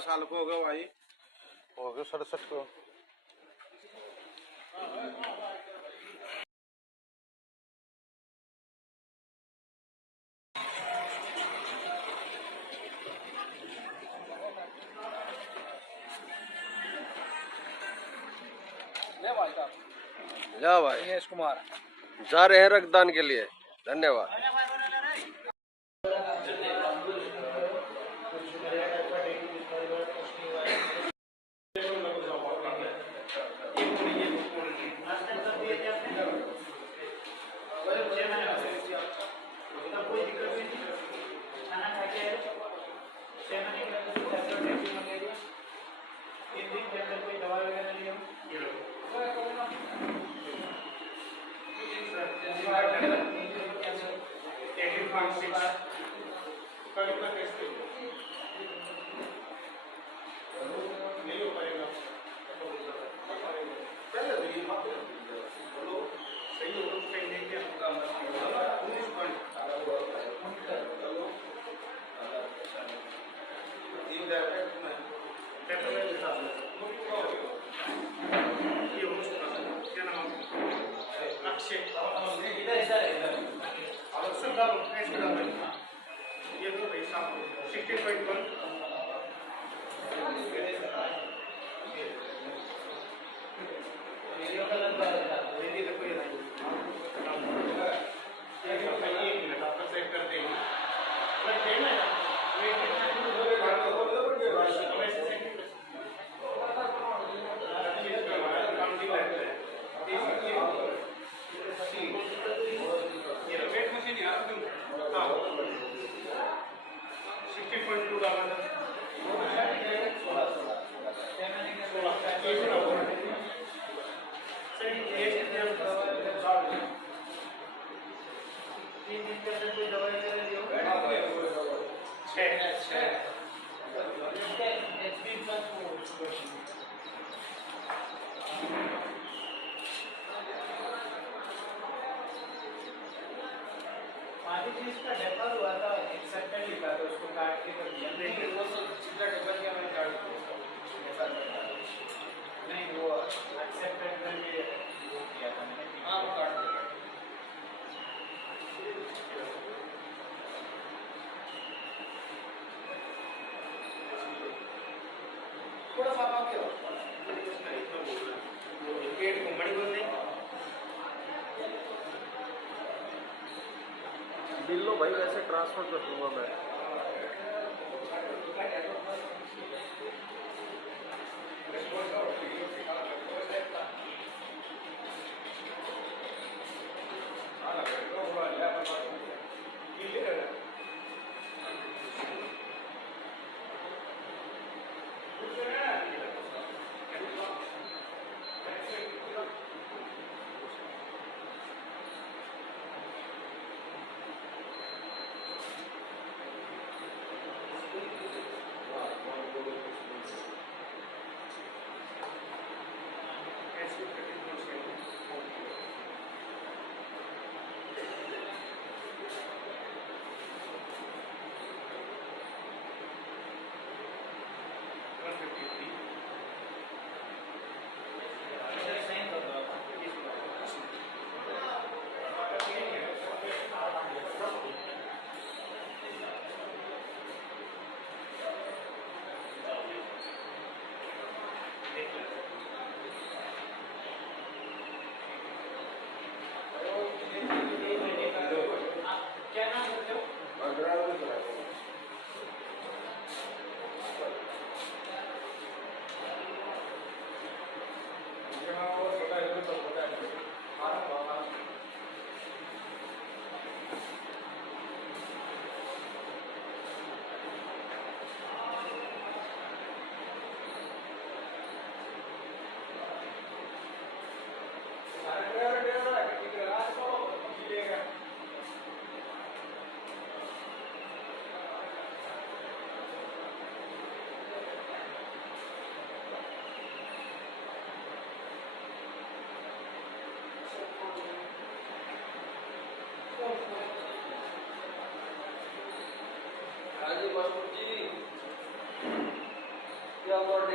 साल को होगा भाई, हो गया 67 को। जा भाई दिनेश कुमार जा रहे हैं रक्तदान के लिए। धन्यवाद। इसका डेटा हुआ था, एक्सेप्टेड लिखा था, उसको काट के कर दिया। नहीं वो सब सीधा डबल किया, मैं काट दिया। नहीं वो एक्सेप्टेड करके वो किया था मैंने। हाँ वो काट दिया। थोड़ा सा आप क्या पेट को बड़ी बोल दें बिल लो भाई, वैसे ट्रांसफर कर दूंगा मैं। अलग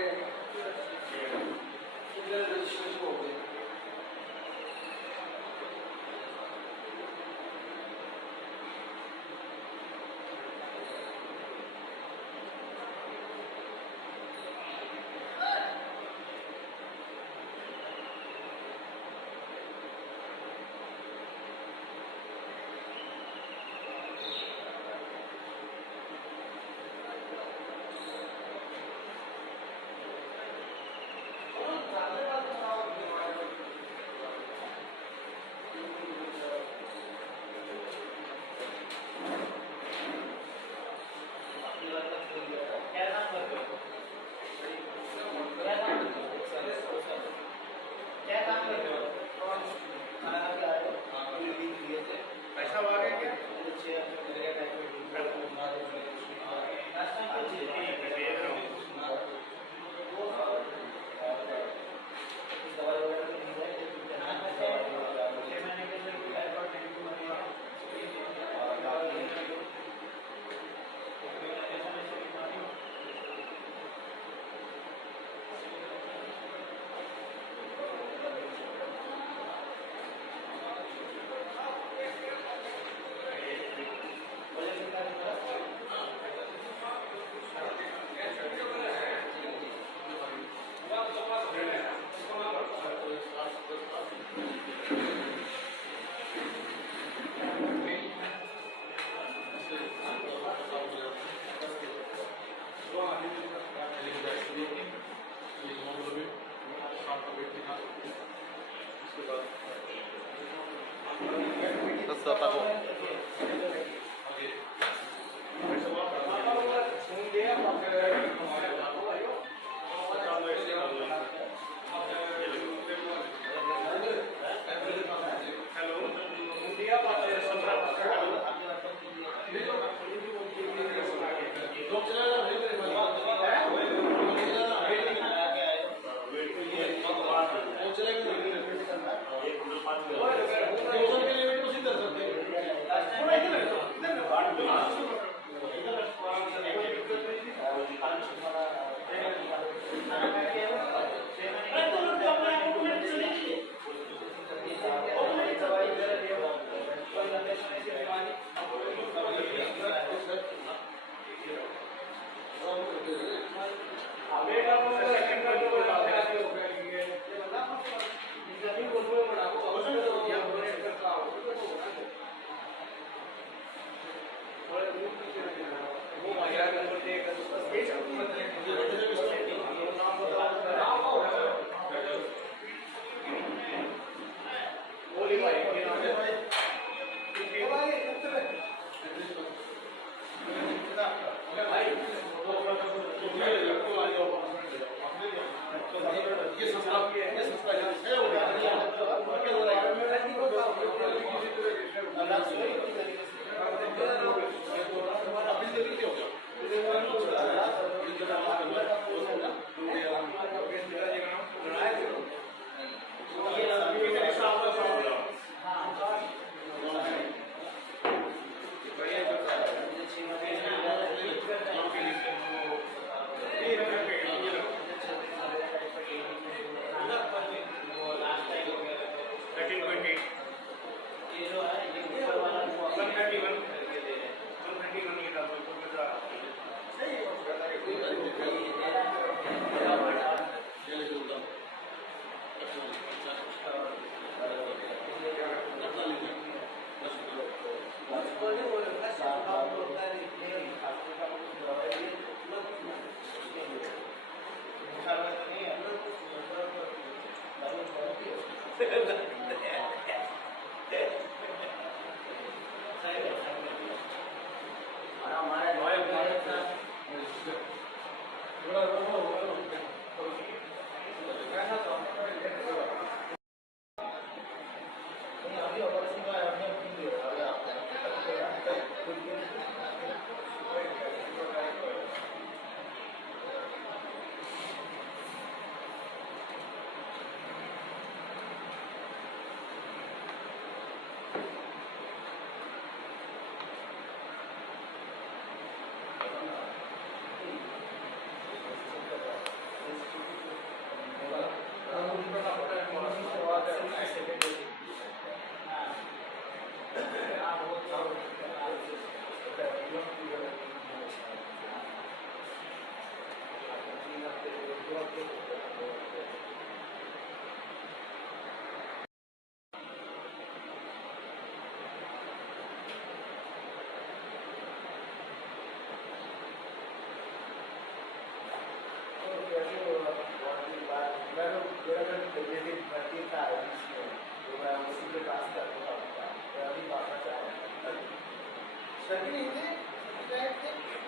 सभी नहीं थे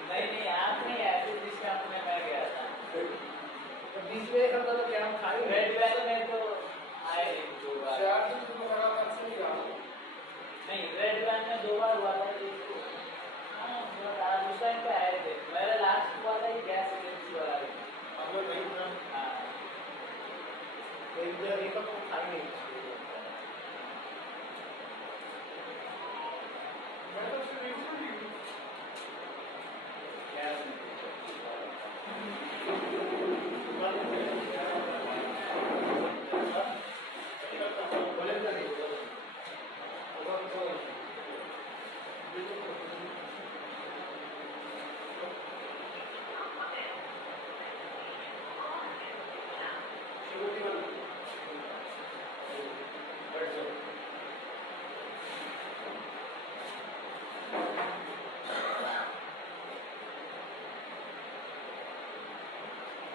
नहीं आप नहीं आए थे जिस कैंप में मैं गया था तो बीच में करता तो क्या हम खाली रेड वैली में तो आए नहीं 2 बार 4 दिन तो लगातार से नहीं रहा नहीं रेड वैली में 2 बार हुआ था इसको हाँ आज उस टाइम पे आए थे मेरा लास्ट हुआ था ये गैस एजेंसी वाला हम लोग वहीं पर हाँ एक जगह एक तो खाली नहीं मैं तो सिर्फ एक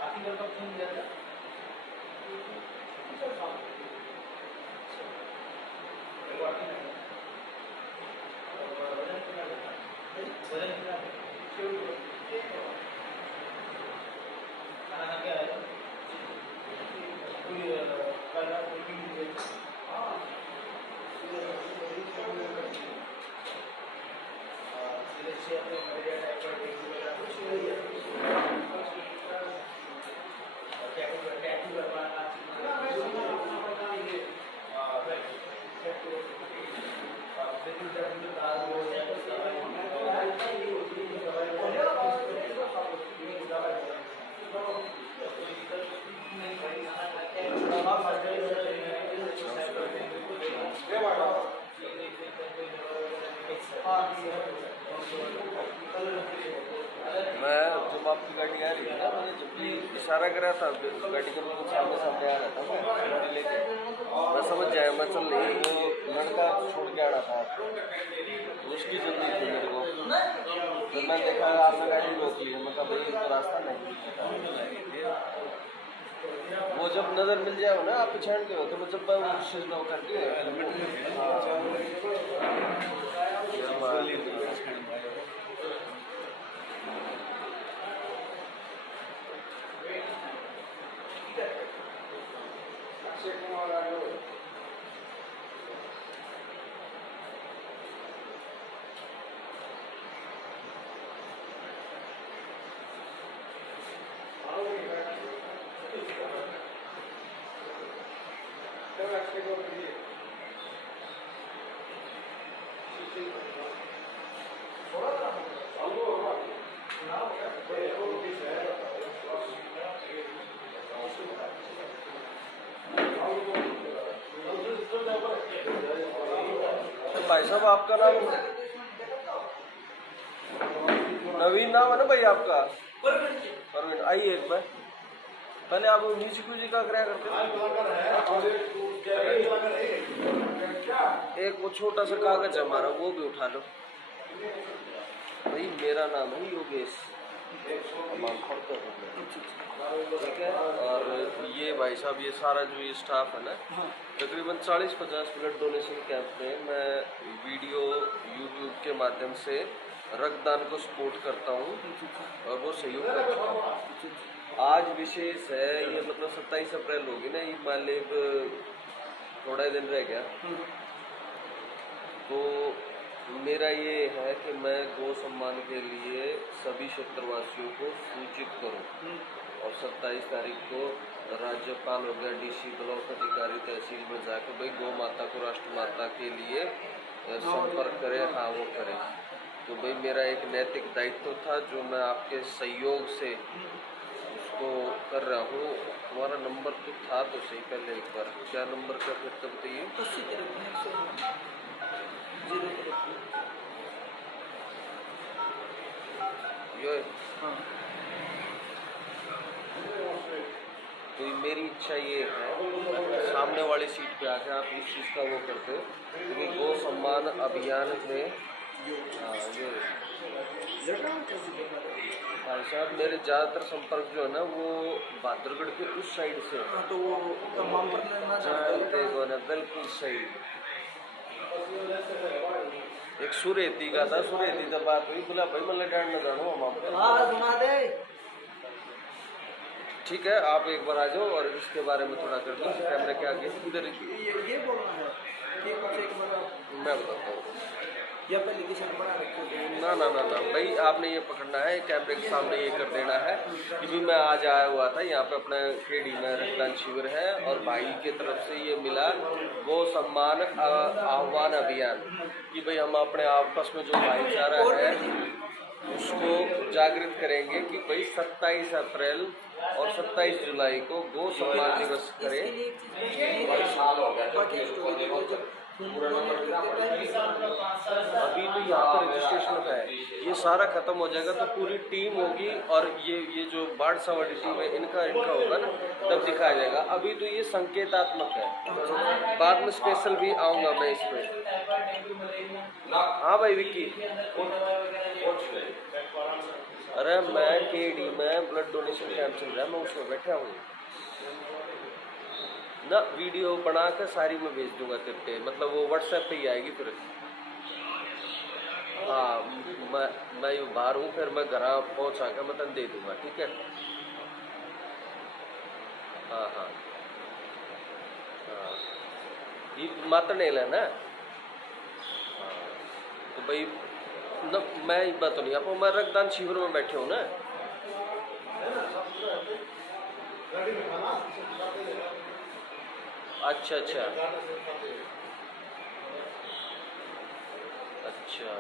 आर्टिकल का फोन दिया था मैं जब आपकी गाड़ी आ रही है ना मैंने जब भी इशारा करा था गाड़ी के बिल्कुल सामने सामने आ रहा था मैं गाड़ी लेके मैं समझ जाया मैं चल रही वो लड़का छोड़ के आ रहा था उसकी जल्दी थी मेरे को जब मैं देखा आपने गाड़ी रोक ली मैं कहा भाई तो रास्ता नहीं वो जब नज़र मिल जाए ना आप पहचानते हो तो मैं जब वो शिजलो करके भाई साहब आपका नाम नवीन नाम है ना भाई आपका परवीन आइए एक बार पहले आप म्यूजिक का कराया करते थे एक वो छोटा सा कागज है हमारा वो भी उठा लो भाई मेरा नाम है योगेश ठीक है और ये भाई साहब ये सारा जो ये स्टाफ है ना तकरीबन 40-50 ब्लड डोनेशन कैंप में मैं वीडियो यूट्यूब के माध्यम से रक्तदान को सपोर्ट करता हूँ और वो सहयोग करता हूँ। आज विशेष है ये मतलब 27 अप्रैल होगी ना ये मान ली थोड़ा दिन रह गया तो मेरा ये है कि मैं गौ सम्मान के लिए सभी क्षेत्रवासियों को सूचित करूं और 27 तारीख को राज्यपाल हो गया डीसी ब्लॉक अधिकारी तहसील में जाकर भाई गौ माता को राष्ट्र माता के लिए संपर्क करें हाँ वो करें तो भाई मेरा एक नैतिक दायित्व था जो मैं आपके सहयोग से उसको कर रहा हूँ। तुम्हारा नंबर तो था तो सही पहले एक बार क्या नंबर का फिर तो बताइए तो मेरी इच्छा ये है सामने वाली सीट पे आके आप इस चीज़ का वो करते हो क्योंकि गौ सम्मान अभियान में भाई साहब मेरे ज़्यादातर संपर्क जो है ना वो बहादुरगढ़ के उस साइड से तो वो बिल्कुल सही एक एक सुरेती का था, सुरेती जब बात हुई बोला भाई मैं लड़ाई न जानो हम हाँ सुना दे। ठीक है, आप एक बार आ जाओ और इसके बारे में थोड़ा कर दो कैमरे के आगे इधर ये बोलना है कि कुछ एक बड़ा मैं बताता हूँ। या एप्लीकेशन बना रखे थे। ना ना ना ना भाई, आपने ये पकड़ना है, कैमरे के सामने ये कर देना है कि भी मैं आज आया हुआ था यहाँ पे अपने खेड़ी में रक्तदान शिविर है और भाई की तरफ से ये मिला वो सम्मान आह्वान अभियान कि भाई हम अपने आपस में जो भाईचारा है उसको जागृत करेंगे कि भाई 27 अप्रैल और 27 जुलाई को गो सम्मान दिवस करें। अभी तो यहाँ पर रजिस्ट्रेशन है, ये सारा खत्म हो जाएगा तो पूरी टीम होगी और ये जो बाढ़ सवारी टीम है इनका होगा ना तब दिखाया जाएगा। अभी तो ये संकेतात्मक है, बाद में स्पेशल भी आऊँगा मैं इस पर। हाँ भाई विक्की, अरे मैं केडी में ब्लड डोनेशन कैंप चल रहा है, मैं उसमें बैठा हूँ ना, वीडियो बना कर सारी मैं भेज दूंगा तेरे पे, मतलब वो व्हाट्सएप पे ही आएगी फिर। हाँ मैं यूँ बाहर हूँ, फिर मैं घर पहुँचा कर मैं तन दे दूंगा, ठीक है। हाँ हाँ हाँ, ये मातनेल है ना। हाँ तो भाई न मैं एक बात तो नहीं, आपको मैं रक्तदान शिविर में बैठे हूँ ना। अच्छा अच्छा अच्छा,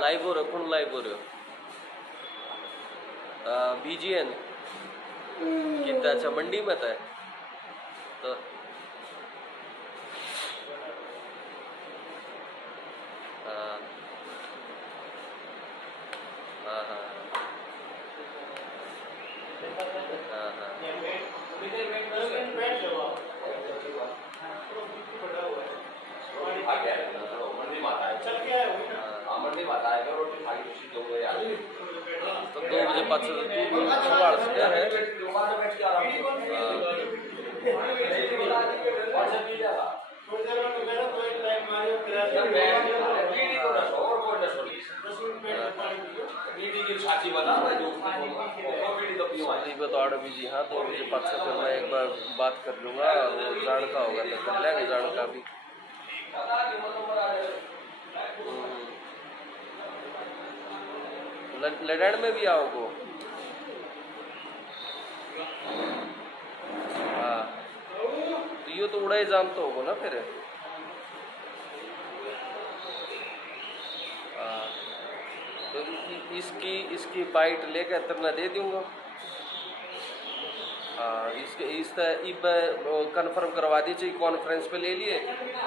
लाइव हो रहे हो, कौन लाइव हो रहे हो? BGN कितना अच्छा मंडी में था तो हाँ हाँ हाँ हाँ हाँ तो 2 बजे 5 तू संभाल सकते हैं। बता बिजी, हाँ 2 बजे 5 से फिर मैं एक बार बात कर लूँगा, वो जान का होगा तो कर लेंगे जान का भी। लड़ाई में भी आओगे? हाँ तो ये तो उड़ा ही जानते होगो ना फिर। हाँ तो इसकी बाइट लेकर तरना दे दूँगा। हाँ इसका कंफर्म करवा दीजिए, कॉन्फ्रेंस पे ले लिए,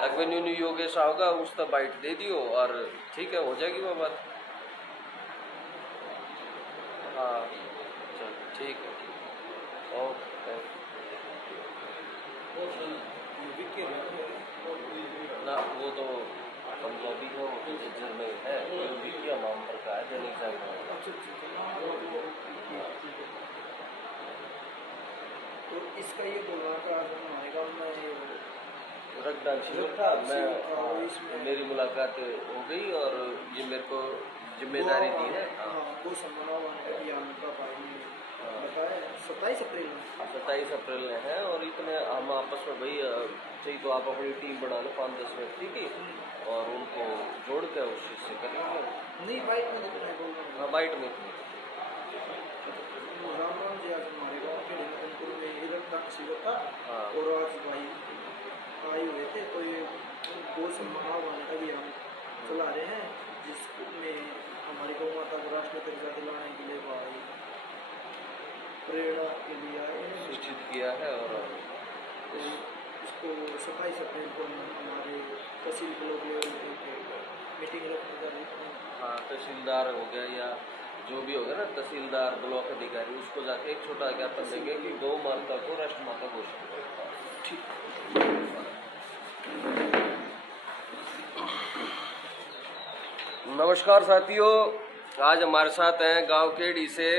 अगर न्यू योगेश होगा उसका बाइट दे दियो और ठीक है हो जाएगी वो बात। हाँ चल ठीक है ओके। ना वो तो पंजाबी है, वो जज्जर में है, विक्की नाम पर का है दैनिक जागरण। तो इसका ये बोलना था हमारे गाँव में ये रक्तदान शिविर था, मैं मेरी मुलाकात हो गई और ये मेरे को जिम्मेदारी दी है। वो सम्मान अभियान का भाई ने बताया 27 अप्रैल में। 27 अप्रैल में है और इतने हम आपस में भाई चाहिए तो आप अपनी टीम बना लो 5-10 व्यक्ति की और उनको जोड़ के उस चीज़ से कर लेंगे। नहीं बाइट में देखना है। हाँ बाइट में राम राम जी, आज हमारे गाँव के ढेमपुर में ये रक्तदान शिविर था। हाँ और आज भाई आए हुए थे तो ये गो सम्मान अभियान चला रहे हैं जिसमें हमारी गौ माता को राष्ट्रीय दर्जा दिलाने के लिए भाई प्रेरणा के लिए आए हैं, सूचित किया है। और तो इसको 27 अप्रैल को हमारे तहसील ब्लॉक लेवल पे मीटिंग रखने का रहे। हाँ तहसीलदार हो गया या जो भी होगा ना, तहसीलदार ब्लॉक अधिकारी, उसको जाके एक छोटा ज्ञापन देंगे कि गौ माता को राष्ट्र माता घोषित करें। ठीक। नमस्कार साथियों, आज हमारे साथ हैं गांव केडी से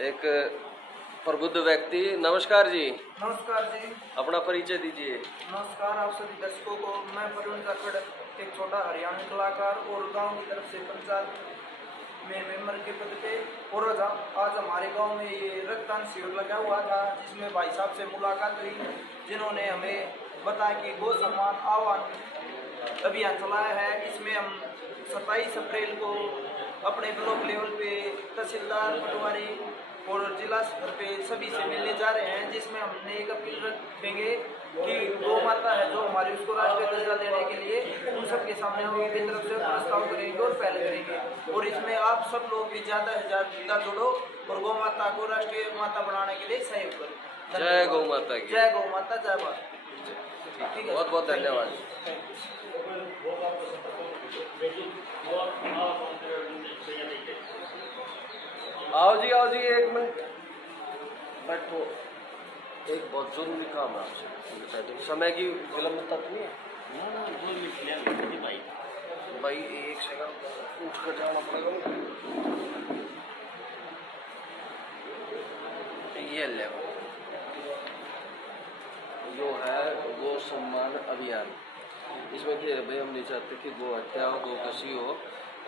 एक प्रबुद्ध व्यक्ति। नमस्कार जी, नमस्कार जी। अपना परिचय दीजिए। नमस्कार आप सभी दर्शकों को। मैं प्रवीण काकड़, एक छोटा हरियाणवी कलाकार और गांव की तरफ से पंचायत में मेंबर के पद पे। और आज हमारे गांव में ये रक्तदान शिविर लगा हुआ था, जिसमें भाई साहब से मुलाकात हुई, जिन्होंने हमें बताया कि गौ सम्मान आह्वान अभियान चलाया है। इसमें हम 27 अप्रैल को अपने ब्लॉक लेवल पे तहसीलदार, पटवारी और जिला स्तर पे सभी से मिलने जा रहे हैं, जिसमें हमने एक अपील रखेंगे कि गौ माता है जो हमारी, उसको राष्ट्रीय दर्जा देने के लिए उन सब के सामने हम अपनी तरफ से प्रस्ताव करेंगे और पहल करेंगे। और इसमें आप सब लोग भी ज़्यादा से ज़्यादा जुड़ो और गौ माता को राष्ट्रीय माता बनाने के लिए सहयोग करें। जय गौ माता की। जय गौ माता, जय भारत। ठीक है, बहुत बहुत धन्यवाद। आओ जी, एक मिनट बैठो। एक बहुत जरूरी काम है आपसे। समय की विलंबता तो नहीं है भाई? एक सेकंड उठ कर जाना पड़ेगा। ये ले जो है गो सम्मान अभियान। इसमें क्या है भाई, हम नहीं चाहते कि गो हत्या हो, गो कसी हो।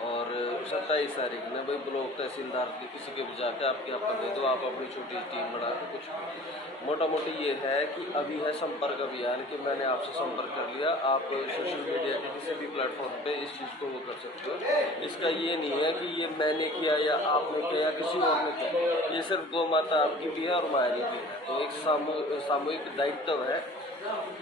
और 27 तारीख में भाई ब्लॉक तहसीलदार के किसी के भी जाके आप ज्ञापन दे दो, आप अपनी छोटी टीम बना के कुछ मोटा मोटी ये है कि अभी है संपर्क अभियान कि मैंने आपसे संपर्क कर लिया। आप सोशल मीडिया के किसी भी प्लेटफॉर्म पे इस चीज़ को वो कर सकते हो। इसका ये नहीं है कि ये मैंने किया या आपने किया या किसी और ने किया, ये सिर्फ गौ माता आपकी भी है और हमारी भी है। तो एक सामूहिक दायित्व है।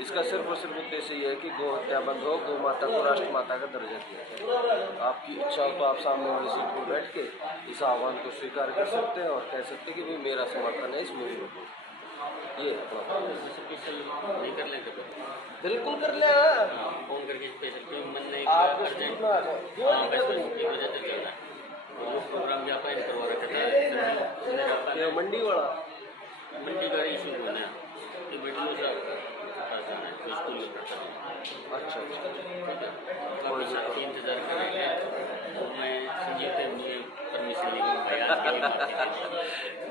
इसका सिर्फ और सिर्फ उद्देश्य ये है कि गौ हत्या बंद हो, गौ माता को राष्ट्र माता का दर्जा दिया जाए। आपकी इच्छा हो तो आप सामने वाली सीट पर बैठ के इस आह्वान को स्वीकार कर सकते हैं और कह सकते हैं कि भाई मेरा समर्थन है इस मुहिम को। ये नहीं कर लेंगे तो बिल्कुल कर ले। फोन करके स्पेशल मन नहीं आपको अर्जेंट की वजह से चल रहा है। वो प्रोग्राम यहाँ पर करवा रखा था मंडी वाला मंडी का इशू होना है कि बेटियों से स्कूल में पढ़ता हूँ। अच्छा काफ़ी साल की इंतजार करेंगे तो मैं संजीव थे, मुझे परमिशन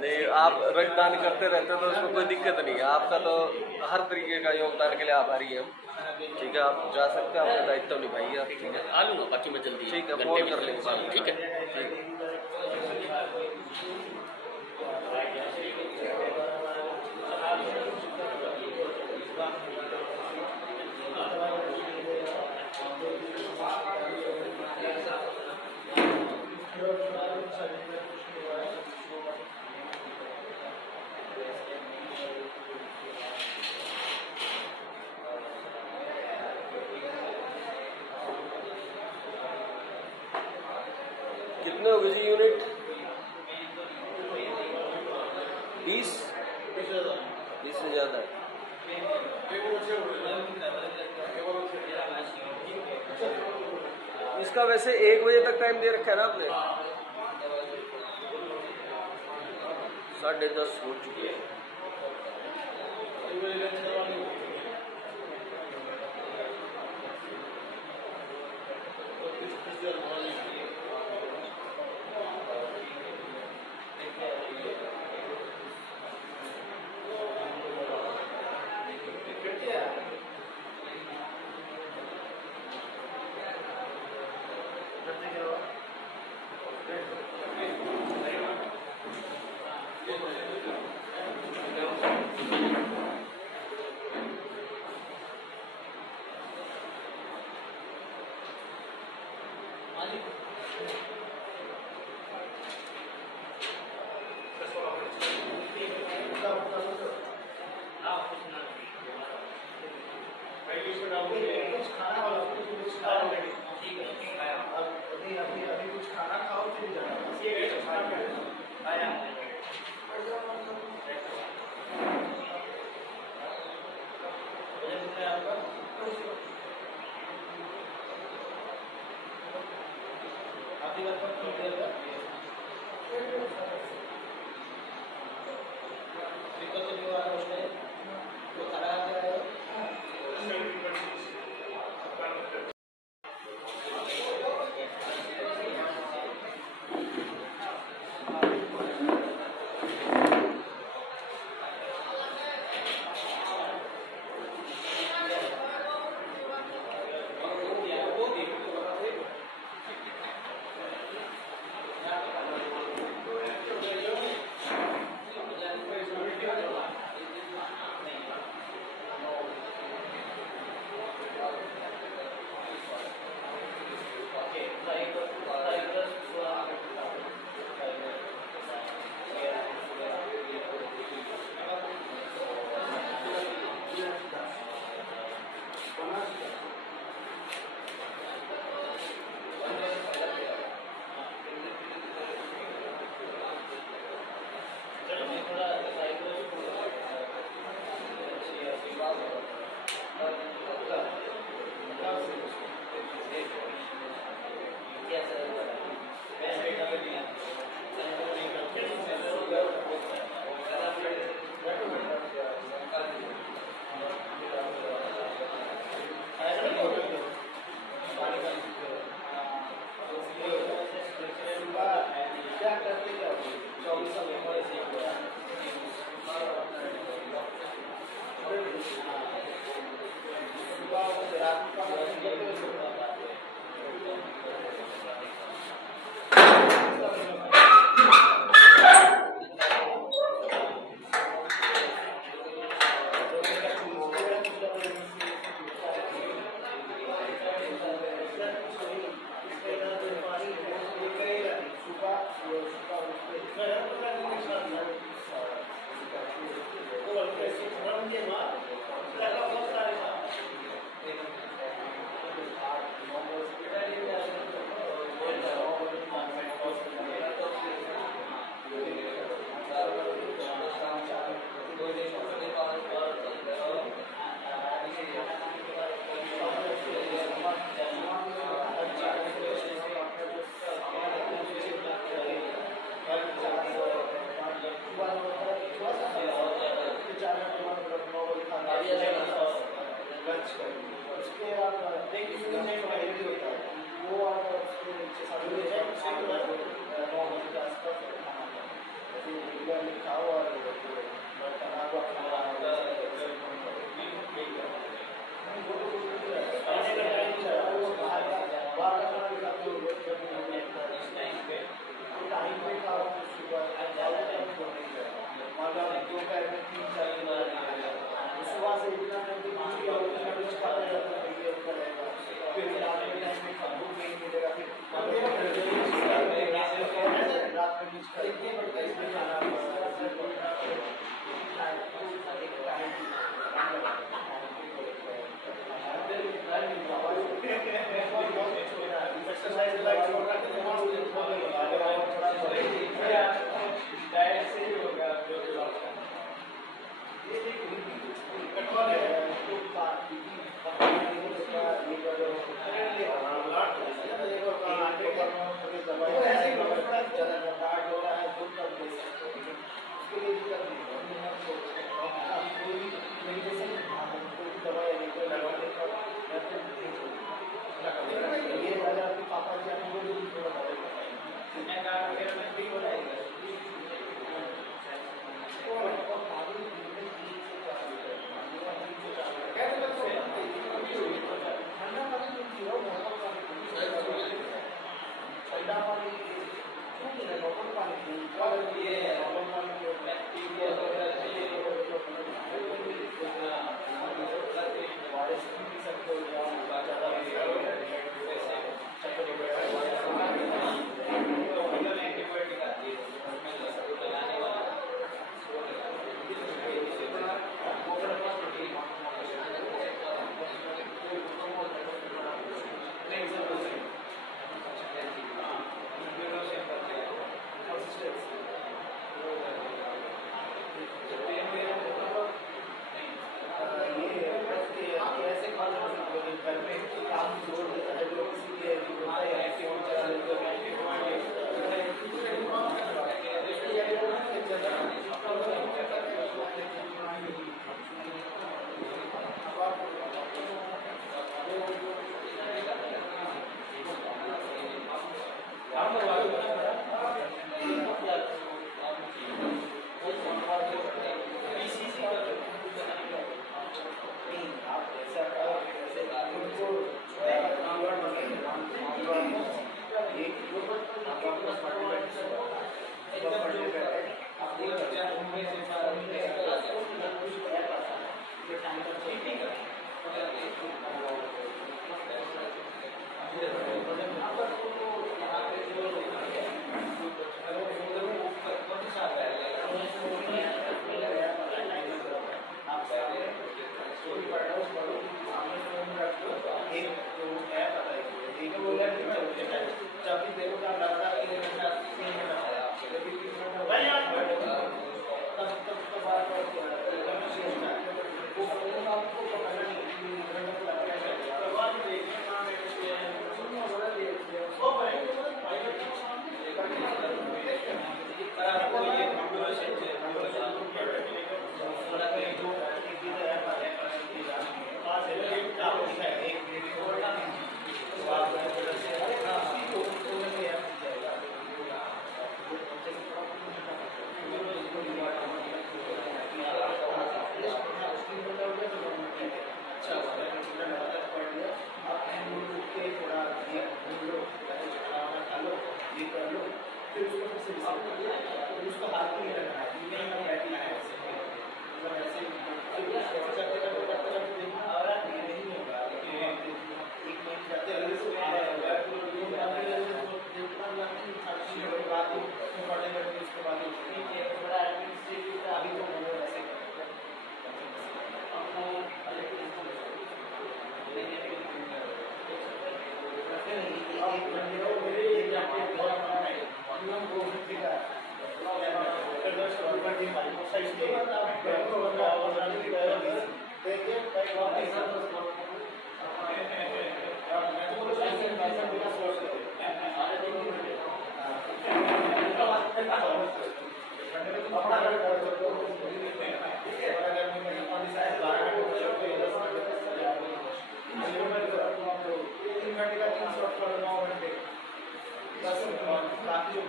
नहीं, आप रक्तदान करते रहते तो उसमें कोई दिक्कत नहीं है। आपका तो हर तरीके का योगदान के लिए आभारी है हम। ठीक है, आप जा सकते हैं, अपना दायित्व निभाइए आप। ठीक है, आ लूँगा, बाकी मैं जल्दी ठीक है, फोन कर लेंगे बाद में। ठीक है। कितने हो गए जी यूनिट? 20 से ज़्यादा है। इसका वैसे 1 बजे तक टाइम दे रखा है ना आपने? 10:30 हो चुके हैं।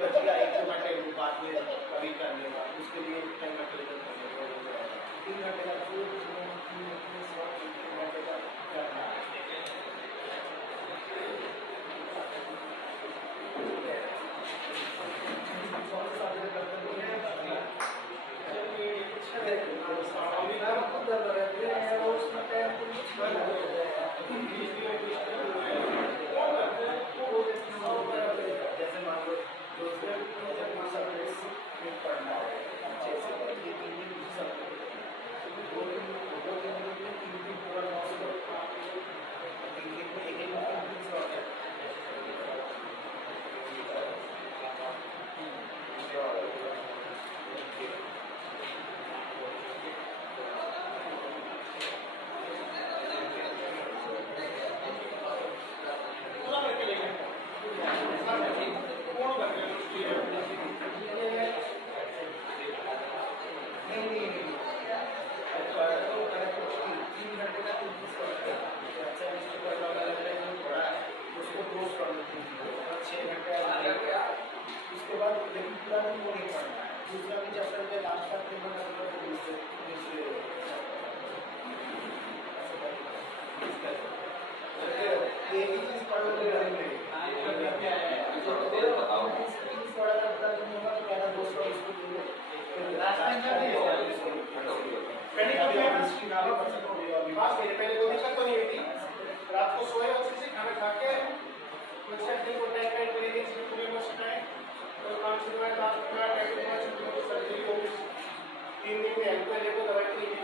बच गया 1-2 घंटे बाद में कभी कर लेगा, उसके लिए टाइम अवेलेबल कर लेगा, 3 घंटे का 3 घंटे का करना है। जैसे मान लो पढ़ना है अच्छे से, ये 3 दिन सब 2 दिन में 3 दिन पूरा 9 3 दिन में 1 दिन सॉल्व है। उसके बाद लेकिन पूरा दिन वो नहीं पढ़ना है, दूसरा भी चैप्टर के लास्ट तक के बाद दूसरे एक ही चीज पढ़ोगे पहले कोई दिक्कत तो नहीं हुई थी, रात को सोए अच्छे से, खाना खा के सर्जरी हो गई 3 दिन में हेल्प लेको दवाई नहीं दी।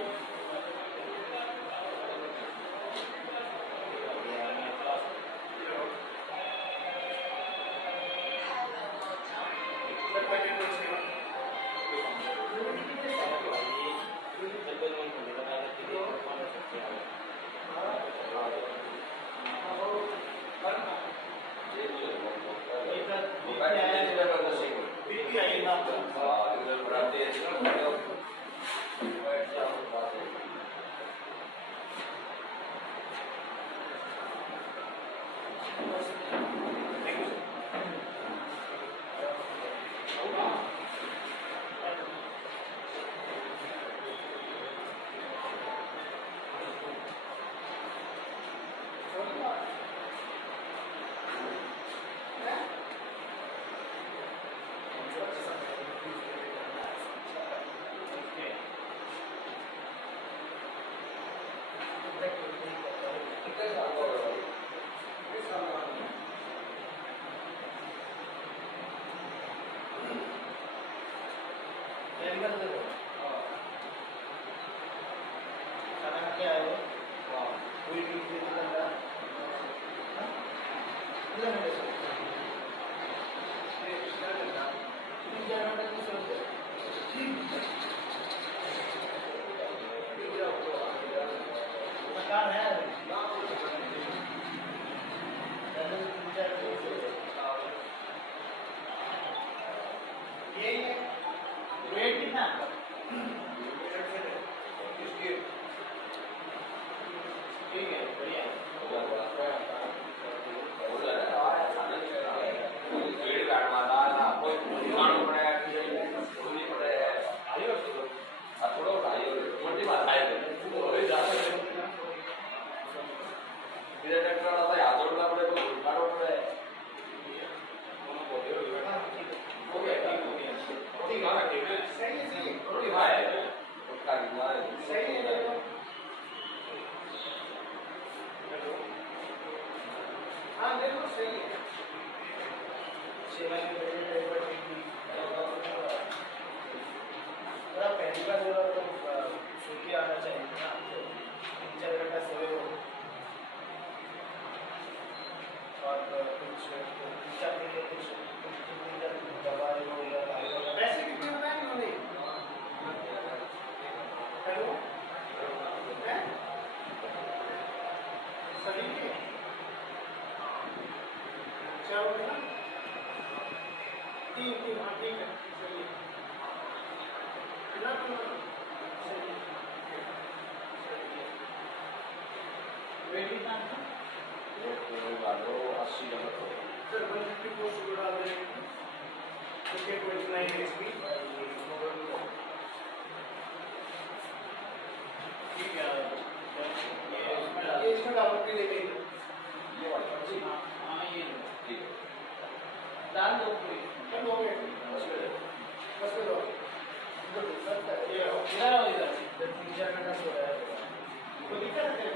HP ठीक है ये इसमें डाउनलोड के लिए ये वाला जी हाँ ये ठीक है डाल दो पूरी कर दोगे बस कर दो ये इधर तीन चार घंटा सो रहा है कोई दिक्कत है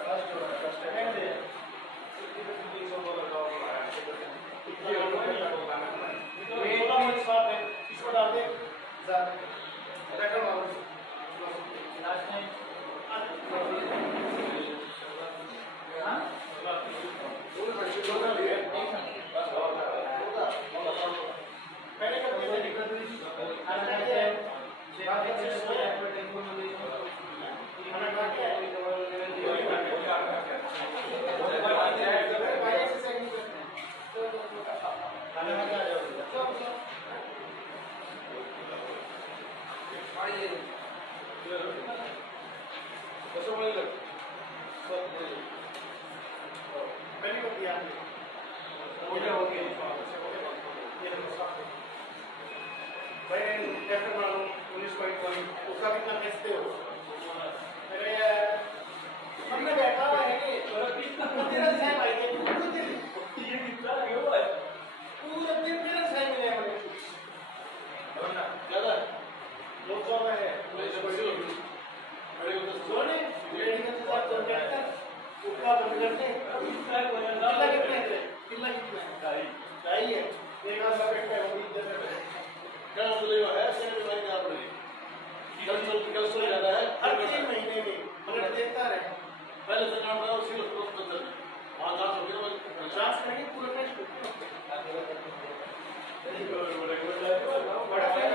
फर्स्ट जो है फर्स्ट टाइम दे इसको डाल दे लास्ट टाइम उसका कितना बेचते हो अरे हमने बैठा हुआ है कि तेरा डिजाइन भाई ये कितना है वो है पूरा दिन मेरा डिजाइन मिला है मुझे ज्यादा 200 में है बड़े को तो सोने लेडी के साथ चल के आता उसका बंद करते कितना चाहिए एक आधा पेट है वो इज्जत है क्या बोले है सेने बीमारी का बोले कल सो ज्यादा है हर 3 महीने में मतलब देखता रहे पहले से नाम बताओ उसी को पता वहां जांच हो गया जांच करेंगे पूरा टेस्ट बड़ा टाइम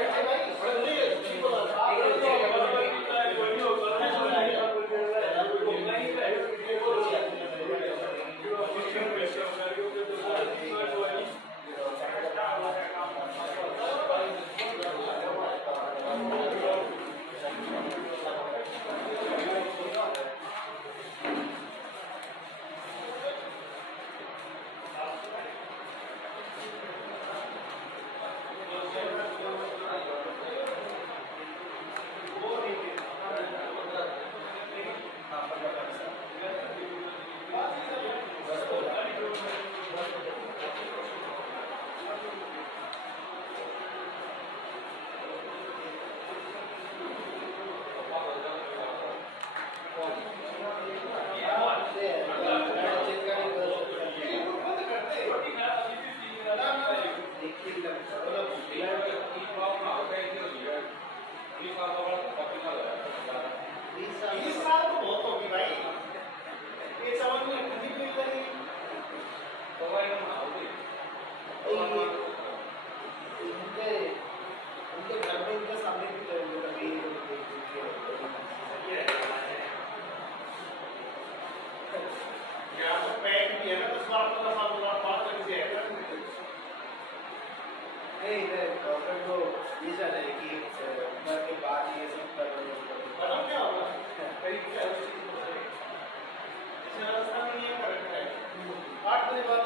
बैठे भाई बड़ा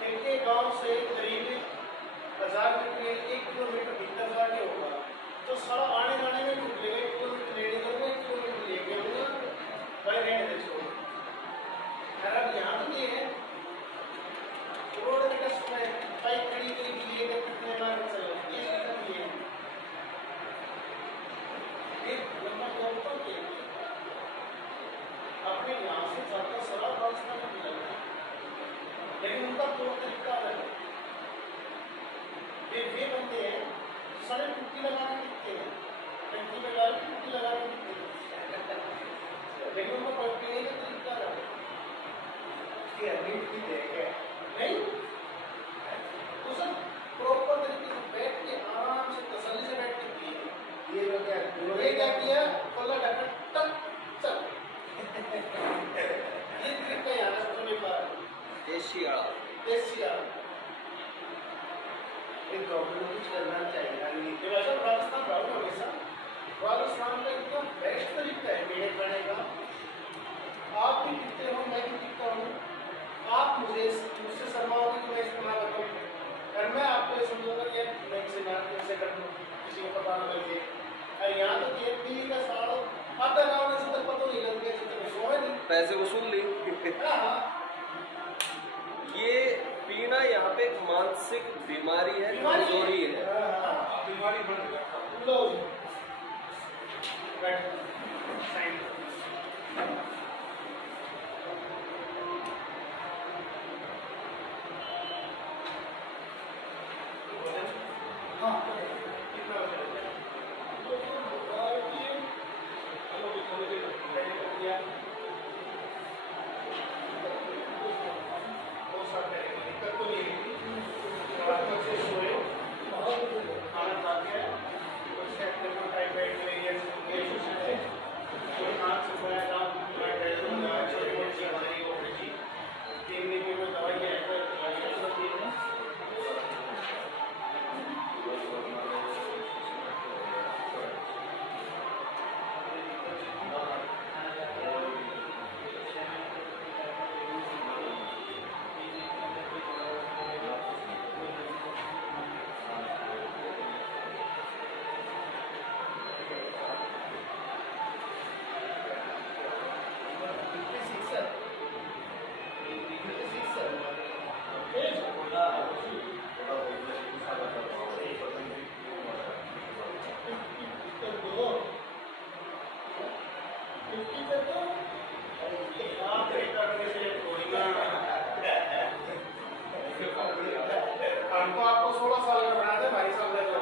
नहीं ठीक गांव से करीब 1000 मीटर 1 किलोमीटर भीतर जाके होगा तो सारा आने जाने में छूट लेगा 1 किलोमीटर लेने जाऊंगा 1 किलोमीटर लेके आऊंगा भाई रहने दे छोड़ मेरा यहाँ तो ये है रोड का समय बाइक खड़ी करके लिए कितने बार चले ये सिस्टम ये है एक लंबा दौर पर के अपने यहाँ से जाकर सारा रास्ता में मिलेगा लेकिन उनका तौर तरीका अलग है वे बनते हैं सारे टुट्टी लगा के दिखते हैं टंकी में डाल के टुट्टी लगा के दिखते हैं लेकिन उनको पकड़ने का तरीका अलग है मीट भी देखे नहीं तो सब प्रॉपर तरीके से बैठ के आराम से तसल्ली से बैठ के किए ये लोग क्या किया पल्ला ढक्कन टक चल ये तरीका यहाँ से नहीं पा देसी आड़ा एक गवर्नमेंट को कुछ करना चाहिए ये वैसे राजस्थान प्राउड हमेशा राजस्थान का एकदम बेस्ट तरीका है मेहनत करने का आप भी कितने दे रहा हूँ, मैं भी टिकता हूँ, आप मुझसे शर्माओगे तो मैं इस्तेमाल बताऊँ, और मैं आपको ये समझूंगा कि मैं इनसे कर दूँ, किसी को पता ना लगे। और यहाँ तो ये भी का सालों आधा गाँव में से तक पता नहीं लग गया, तो सोए नहीं। पैसे वसूल ली। हाँ, ये पीना यहाँ पे एक मानसिक बीमारी है, कमजोरी है। बीमारी बढ़ गया। लो जी। बैठ। साइन। हाँ, कितना हो जाएगा? हमको आपको 16 साल का बना दे भाई साहब ले लो।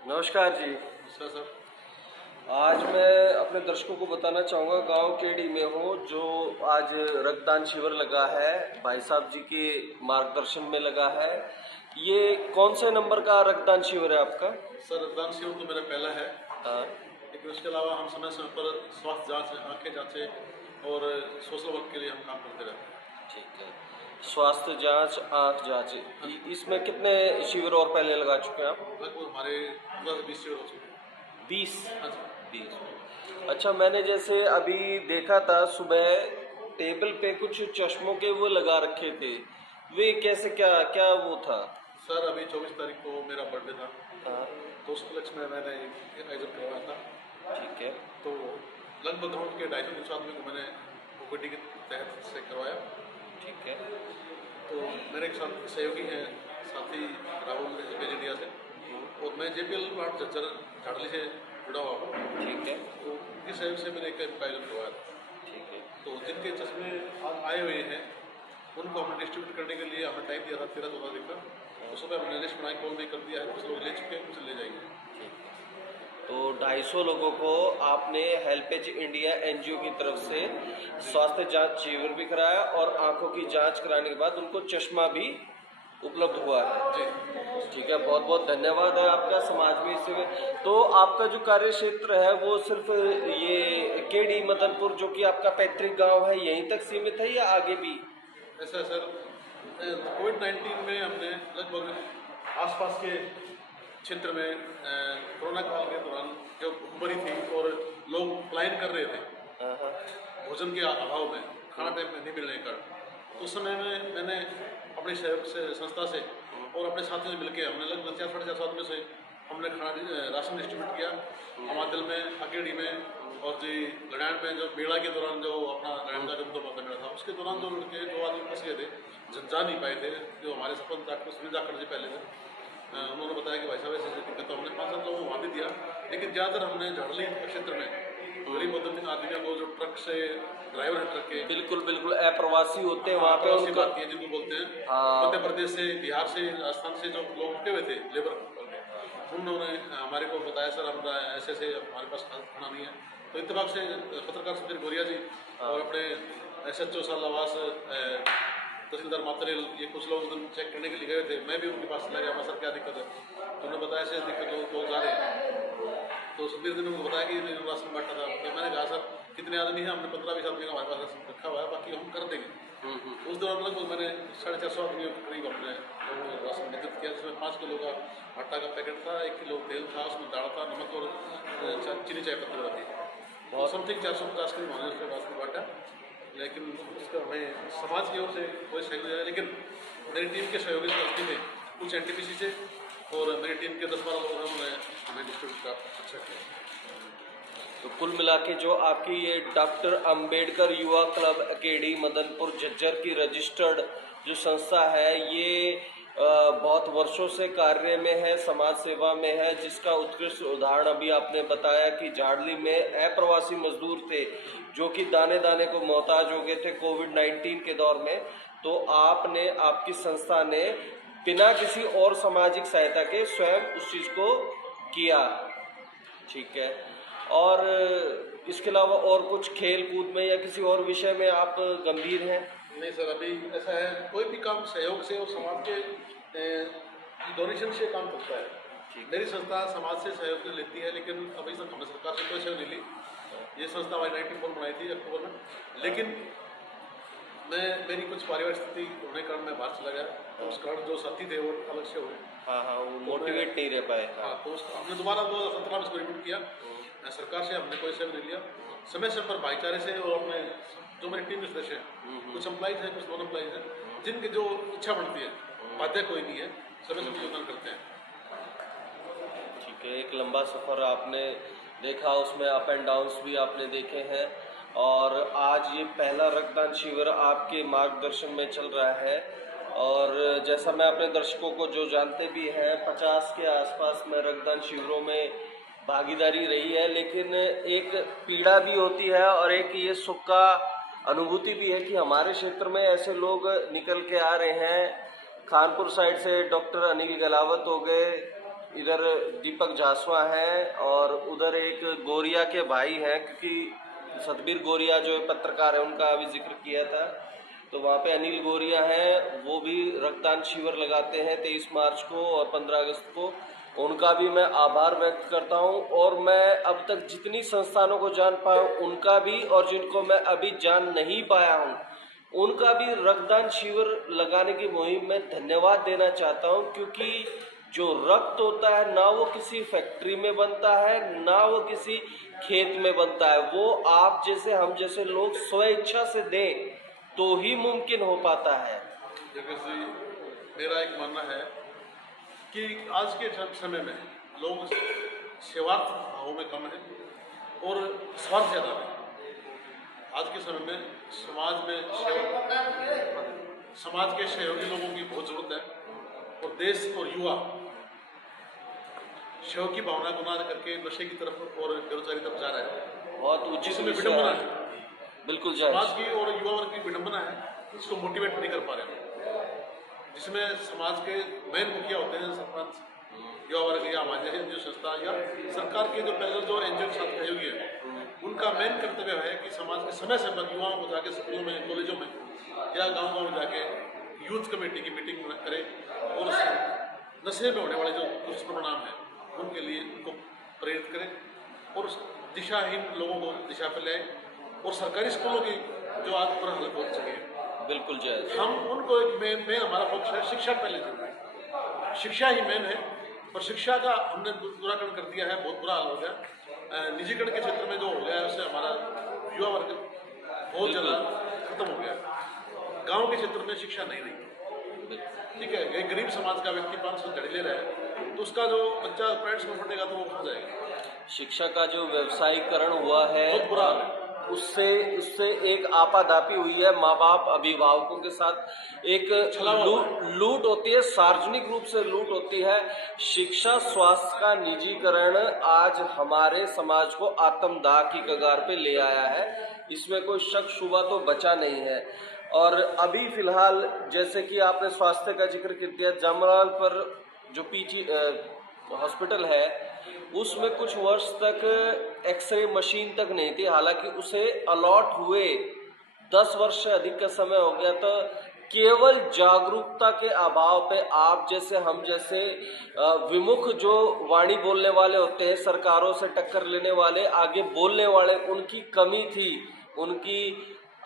नमस्कार जी। सर आज मैं अपने दर्शकों को बताना चाहूँगा, गांव केडी में हूँ, जो आज रक्तदान शिविर लगा है, भाई साहब जी के मार्गदर्शन में लगा है। ये कौन से नंबर का रक्तदान शिविर है आपका? सर रक्तदान शिविर तो मेरा पहला है, हाँ, लेकिन उसके अलावा हम समय समय पर स्वास्थ्य जांच, आंखें जांचें और सोशल वर्क के लिए हम काम करते रहते हैं। ठीक है। स्वास्थ्य जांच, आंख जांच, इसमें कितने शिविर और पहले लगा चुके हैं आप? लगभग हमारे 15 से 20 शिविर हो चुके हैं। 20? हाँ जी। 20। अच्छा, मैंने जैसे अभी देखा था सुबह टेबल पे कुछ चश्मों के वो लगा रखे थे, वे कैसे, क्या क्या वो था? सर अभी 24 तारीख को मेरा बर्थडे था, हाँ, तो उस उपलक्ष्य में मैंने एक आयोजन करवाया था। ठीक है। तो लगभग ग्राउंड के 250 आदमी को मैंने ओपीडी के तहत से करवाया। ठीक है। तो मेरे एक साथ सहयोगी हैं साथी राहुल इंडिया से, और मैं JPL वार्ड झज्जर झाड़ली से जुड़ा हुआ हूँ। ठीक है। तो इस सहयोग से मैंने एक आयोजन करवाया था। ठीक है। तो जिनके चश्मे आए हुए हैं उनको हमने डिस्ट्रीब्यूट करने के लिए हमें टाइम दिया था 13-14 तारीख का। तो सुबह हमने लिस्ट बनाई, कॉल भी कर दिया है, कुछ लोग ले चुके हैं, कुछ ले जाएंगे। तो 250 लोगों को आपने हेल्पेज इंडिया एनजीओ की तरफ से स्वास्थ्य जांच शिविर भी कराया और आंखों की जांच कराने के बाद उनको चश्मा भी उपलब्ध हुआ है। जी। ठीक है, बहुत बहुत धन्यवाद है आपका समाज में इससे। तो आपका जो कार्य क्षेत्र है वो सिर्फ ये केडी मदनपुर जो कि आपका पैतृक गांव है यहीं तक सीमित है या आगे भी? ऐसा सर, कोविड-19 में हमने लगभग आसपास के क्षेत्र में कोरोना काल के दौरान जो भुखमरी थी और लोग पलायन कर रहे थे भोजन के अभाव में, खाना टाइम में नहीं मिलने का, तो उस समय में मैंने अपने सहयोग से संस्था से और अपने साथियों से मिलकर हमने लगभग 4-4.5 आदमी से हमने राशन डिस्ट्रीब्यूट किया। हमादल में, अकेडी में और जी लड़ान में, जो मेला के दौरान जो अपना लड़ान का जो मेला था उसके दौरान जो लड़के 2 आदमी फंस गए थे, जा नहीं पाए थे, जो हमारे सरपंच डॉक्टर सुनील जाखड़ जी पहले थे, उन्होंने बताया कि भाई साहब ऐसे दिक्कत, तो हमने 5-7 लोगों को वहाँ भी दिया। लेकिन ज़्यादातर हमने झाड़ली क्षेत्र में गरीब मध्यम आदमियों को, जो ट्रक से ड्राइवर है ट्रक के, बिल्कुल बिल्कुल अप्रवासी होते हैं वहाँ पे, प्रवासी भारतीय जिनको बोलते हैं, मध्य प्रदेश से, बिहार से, राजस्थान से जो लोग रुके हुए थे लेबर, उन्होंने हमारे को बताया सर हम ऐसे ऐसे हमारे पास खाना नहीं है। तो इत्तेफाक से पत्रकार सुधीर गोरिया जी और अपने SHO सालावास तहसीलदार मातरेल, ये कुछ लोग उधर चेक करने के लिए गए थे, मैं भी उनके पास चला गया, सर क्या दिक्कत है, तो उन्होंने बताया ऐसे दिक्कत लोग जा रहे हैं। तो सुधीर जी ने उनको बताया कि राशन बांटा था, तो मैंने कहा सर कितने आदमी हैं, हमने 15-20 आदमी का हमारे पास राशन रखा हुआ है, बाकी हम कर देंगे। उस दौरान लगभग मैंने 450 आदमियों के करीब अपने राशन वितरित किया, जिसमें 5 किलो का आटा का पैकेट था, 1 किलो तेल था, उसमें दाल था, नमक और चीनी चाय पत्ती वाला थी, और समथिंग 450 करीब हमने उसके राशन बांटा। लेकिन उसका हमें समाज की ओर से कोई सहयोग नहीं आया, लेकिन मेरी टीम के सहयोगी संस्थी में कुछ NTPC से और मेरी टीम के 10-12 लोग हैं, हमें डिस्ट्रीब्यूट का अच्छा किया। तो कुल मिला के जो आपकी ये डॉक्टर अंबेडकर युवा क्लब अकेडी मदनपुर झज्जर की रजिस्टर्ड जो संस्था है, ये बहुत वर्षों से कार्य में है, समाज सेवा में है, जिसका उत्कृष्ट उदाहरण अभी आपने बताया कि झाड़ली में अप्रवासी मजदूर थे जो कि दाने दाने को मोहताज हो गए थे कोविड-19 के दौर में। तो आपने, आपकी संस्था ने बिना किसी और सामाजिक सहायता के स्वयं उस चीज़ को किया। ठीक है, और इसके अलावा और कुछ खेल कूद में या किसी और विषय में आप गंभीर हैं? नहीं सर, अभी ऐसा है, कोई भी काम सहयोग से और समाज के डोनेशन से काम करता है। मेरी संस्था समाज से सहयोग तो लेती है, लेकिन अभी तक हमने सरकार से कोई सहयोग नहीं ली। ये संस्था हमारी 94 बनाई थी अक्टूबर में, लेकिन मेरी कुछ पारिवारिक स्थिति होने के कारण मैं बाहर चला गया, तो उस कारण जो साथी थे वो अलग से हुए। वो मोटिवेट नहीं रह पाए। तो हमने दोबारा 2017 में इसको रिपीट किया। सरकार से हमने कोई सहयोग नहीं लिया, समय समय पर भाईचारे से और अपने जो मेरी टीम के सदस्य हैं, कुछ एम्प्लॉइज हैं, कुछ नॉन एम्प्लॉइज हैं, जिनकी जो इच्छा बढ़ती है, बाध्य कोई नहीं है, समय समय योगदान करते हैं। ठीक है, एक लंबा सफ़र आपने देखा, उसमें अप एंड डाउन्स भी आपने देखे हैं, और आज ये पहला रक्तदान शिविर आपके मार्गदर्शन में चल रहा है। और जैसा मैं अपने दर्शकों को जो जानते भी हैं, 50 के आसपास में रक्तदान शिविरों में भागीदारी रही है, लेकिन एक पीड़ा भी होती है और एक ये सुख का अनुभूति भी है कि हमारे क्षेत्र में ऐसे लोग निकल के आ रहे हैं। खानपुर साइड से डॉक्टर अनिल गलावत हो गए, इधर दीपक जासवा हैं, और उधर एक गोरिया के भाई हैं, क्योंकि सतबीर गोरिया जो पत्रकार है उनका अभी जिक्र किया था, तो वहाँ पे अनिल गोरिया हैं, वो भी रक्तदान शिविर लगाते हैं 23 मार्च को और 15 अगस्त को। उनका भी मैं आभार व्यक्त करता हूं, और मैं अब तक जितनी संस्थानों को जान पाया उनका भी, और जिनको मैं अभी जान नहीं पाया हूं उनका भी रक्तदान शिविर लगाने की मुहिम में धन्यवाद देना चाहता हूं, क्योंकि जो रक्त होता है ना वो किसी फैक्ट्री में बनता है, ना वो किसी खेत में बनता है, वो आप जैसे, हम जैसे लोग स्वेच्छा से दें तो ही मुमकिन हो पाता है। जैसे मेरा एक मानना है कि आज के समय में लोग सेवार्थ भावों में कम है और स्वार्थ ज़्यादा है। आज के समय में समाज के सहयोगी लोगों की बहुत ज़रूरत है, और देश और युवा सहयोग की भावना को ना करके नशे की तरफ और बेरोजगारी तरफ जा रहा है। बहुत उचित विडंबना है, बिल्कुल समाज की और युवा वर्ग की विडंबना है, इसको मोटिवेट नहीं कर पा रहे हैं, जिसमें समाज के मेन मुखिया होते हैं सरपंच, युवा वर्ग या हमारे जैसे एनजीओ संस्था या सरकार के जो पैदल जो एनजीओ के साथ सहयोगी है, उनका मेन कर्तव्य है कि समाज के समय समय पर युवाओं को जाके स्कूलों में, कॉलेजों में या गाँव में जाके यूथ कमेटी की मीटिंग करें और नशे में होने वाले जो दुष्परिणाम है उनके लिए उनको प्रेरित करें और दिशाहीन लोगों को दिशा पर ले आए और सरकारी स्कूलों की जो आज पर हालत हो चुकी है, बिल्कुल जय। हम उनको एक मेन हमारा फोकस है शिक्षा पहले जरूरी है, शिक्षा ही मेन है। और शिक्षा का हमने दुराकरण कर दिया है, बहुत बुरा हाल हो गया। निजीकरण के क्षेत्र में जो हो गया है उससे हमारा युवा वर्ग बहुत ज़्यादा खत्म हो गया। गांव के क्षेत्र में शिक्षा नहीं रही, ठीक है। एक गरीब समाज का व्यक्ति 500 घड़ी ले रहा है तो उसका जो बच्चा प्राइवेट स्कूल पढ़ेगा तो वो कहाँ जाएगा। शिक्षा का जो व्यवसायीकरण हुआ है बहुत बुरा हाल है। उससे एक आपाधापी हुई है, माँ बाप अभिभावकों के साथ एक लूट होती है, सार्वजनिक रूप से लूट होती है। शिक्षा स्वास्थ्य का निजीकरण आज हमारे समाज को आत्मदाह की कगार पे ले आया है, इसमें कोई शक शुबा तो बचा नहीं है। और अभी फिलहाल जैसे कि आपने स्वास्थ्य का जिक्र कर दिया, जामलाल पर जो पीजी हॉस्पिटल है उसमें कुछ वर्ष तक एक्सरे मशीन तक नहीं थी, हालांकि उसे अलॉट हुए 10 वर्ष से अधिक का समय हो गया। तो केवल जागरूकता के अभाव पे आप जैसे हम जैसे विमुख जो वाणी बोलने वाले होते हैं, सरकारों से टक्कर लेने वाले, आगे बोलने वाले, उनकी कमी थी, उनकी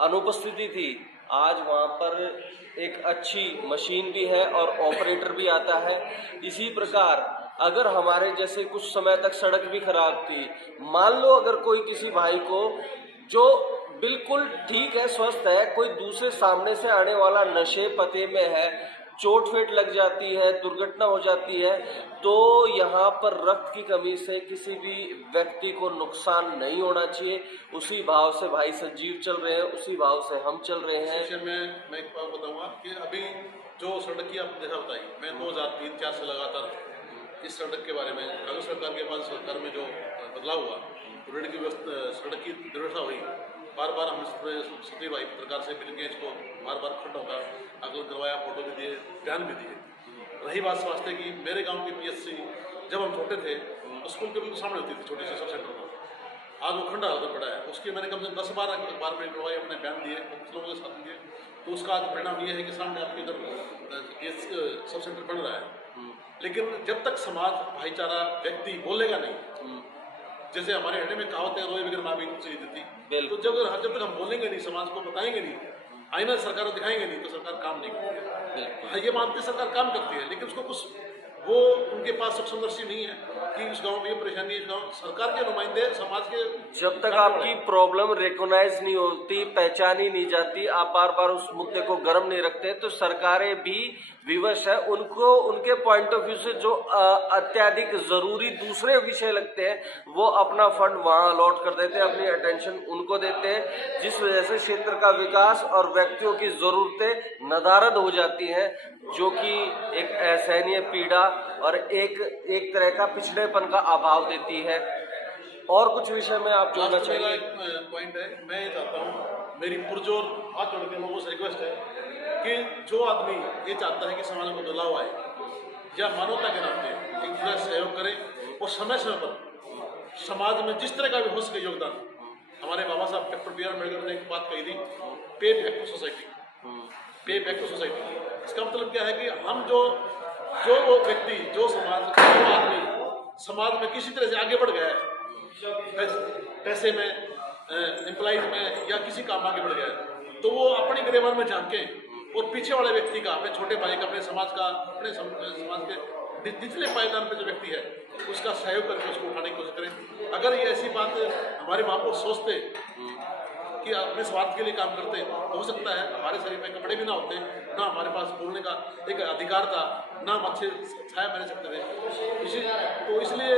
अनुपस्थिति थी। आज वहाँ पर एक अच्छी मशीन भी है और ऑपरेटर भी आता है। इसी प्रकार अगर हमारे जैसे कुछ समय तक सड़क भी खराब थी, मान लो अगर कोई किसी भाई को जो बिल्कुल ठीक है, स्वस्थ है, कोई दूसरे सामने से आने वाला नशे पते में है, चोट फेट लग जाती है, दुर्घटना हो जाती है, तो यहाँ पर रक्त की कमी से किसी भी व्यक्ति को नुकसान नहीं होना चाहिए। उसी भाव से भाई संजीव चल रहे हैं, उसी भाव से हम चल रहे हैं। मैं एक बात बताऊंगा कि अभी जो सड़क की आपने देखा बताई, मैं 2003-04 से लगातार इस सड़क के बारे में, कांग्रेस सरकार के बाद सरकार में जो बदलाव हुआ, सड़क की दुर्घटना हुई, बार बार हम सभी भाई पत्रकार से मिल के इसको बार बार खड्डों का आकलन करवाया, फोटो भी दिए, बयान भी दिए। रही बात स्वास्थ्य की, मेरे गांव की पीएचसी जब हम छोटे थे तो स्कूल के बिल्कुल सामने होती थी, छोटी सी सब सेंटर में, आज वो खंडा हालत में पड़ा है। उसकी मैंने कम से कम 10-12 अखबार में करवाए, अपने बयान दिए, कुछ लोगों के साथ दिए, तो उसका आज परिणाम ये है कि सामने आपके इधर सब सेंटर बन रहा है। लेकिन जब तक समाज भाईचारा व्यक्ति बोलेगा नहीं, जैसे हमारे हड्डे में कहावत है, रोए बगैर माँ भी दूसरी देती, तो जब तक हम बोलेंगे नहीं, समाज को बताएंगे नहीं, आईना सरकार को दिखाएंगे नहीं, तो सरकार काम नहीं करती है। ये मानती सरकार काम करती है, लेकिन उसको कुछ वो उनके पास सक्षमदर्शी नहीं है कि उस गांव में ये परेशानी है। इस गांव सरकार के नुमाइंदे समाज के, जब तक आपकी प्रॉब्लम रिकॉग्नाइज नहीं होती, पहचानी नहीं जाती, आप बार बार उस मुद्दे को गर्म नहीं रखते, तो सरकारें भी विवश है। उनको उनके पॉइंट ऑफ व्यू से जो अत्यधिक जरूरी दूसरे विषय लगते हैं, वो अपना फंड वहां अलॉट कर देते हैं, अपनी अटेंशन उनको देते हैं, जिस वजह से क्षेत्र का विकास और व्यक्तियों की जरूरतें नदारद हो जाती हैं, जो कि एक असहनीय पीड़ा और एक तरह का पिछड़ेपन का अभाव देती है। और कुछ विषय में आप जोड़ना चाहिए? पॉइंट है, मैं ये चाहता हूँ, मेरी पुरजोर हाथ जोड़ के लोगों से रिक्वेस्ट है कि जो आदमी ये चाहता है कि समाज में बदलाव आए या मानवता के नाते एक दूसरे सहयोग करें और समय समय पर समाज में जिस तरह का भी हो सके योगदान। हमारे बाबा साहब डॉक्टर बी आर अम्बेडकर ने एक बात कही थी, पे बैक टू सोसाइटी, पे बैक टू सोसाइटी। इसका मतलब क्या है कि हम जो वो व्यक्ति, जो आदमी समाज में किसी तरह से आगे बढ़ गया है, पैसे में, एम्प्लॉइज में या किसी काम आगे बढ़ गया है, तो वो अपनी गिरेबान में झांके और पीछे वाले व्यक्ति का, अपने छोटे भाई का, अपने समाज का, अपने समाज के निचले पायदान पे जो व्यक्ति है उसका सहयोग करके उसको उठाने की कोशिश करें। अगर ये ऐसी बात हमारे महापुरुष सोचते कि अपने स्वार्थ के लिए काम करते, हो सकता है हमारे शरीर में कपड़े भी ना होते, ना हमारे पास बोलने का एक अधिकार था, ना हम अच्छे छाया बन सकते थे। इसलिए